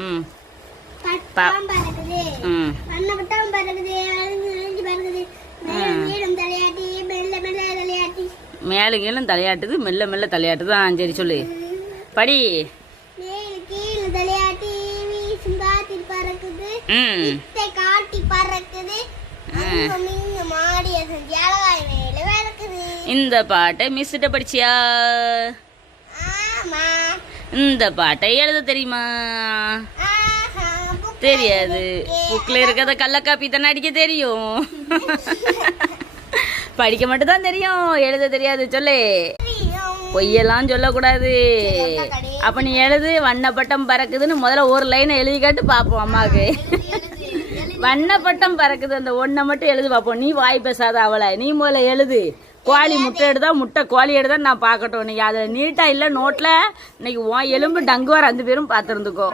ம் பட்டாம் பறக்குது வண்ணப்பட்டம் பறக்குது அழிஞ்சு பறக்குது மேலும் தலையாட்டி மெல்ல மெல்ல தலையாட்டி மேலும் தலையாட்டுது மெல்ல மெல்ல தலையாட்டுது. சரி சொல்லு படி. மேலு கீழே தலையாட்டி வீசும் காத்தில் பறக்குது இத்தை காட்டி பறக்குது அங்க மாடிய செஞ்சு அழகாய் மேல பறக்குது. இந்த பாட்டை மிஸ்கிட்ட படிச்சியா? ஆமா. இந்த பாட்டை எழுத தெரியுமா? தெரியாது. புக்ல இருக்கிறத கள்ள காப்பி தானே அடிக்க தெரியும். படிக்க மட்டும் தான் தெரியும், எழுத தெரியாது. சொல்லு. பொய்யெல்லாம் சொல்லக்கூடாது. அப்ப நீ எழுது. வண்ணப்பட்டம் பறக்குதுன்னு முதல்ல ஒரு லைனை எழுதி காட்டு பாப்போம் அம்மாவுக்கு. வண்ணப்பட்டம் பறக்குது அந்த ஒன்றை மட்டும் எழுது பாப்போம். நீ வாய் பேசாத அவளை. நீ முதல்ல எழுது. கோழி முட்டை எடுத்தா முட்டை கோழி எடுத்தா நான் பார்க்கட்டும். நீ அதை நீட்டா இல்லை நோட்டில் இன்னைக்கு எலும்பு டங்குவார் அந்த பேரும் பார்த்துருந்துக்கோ.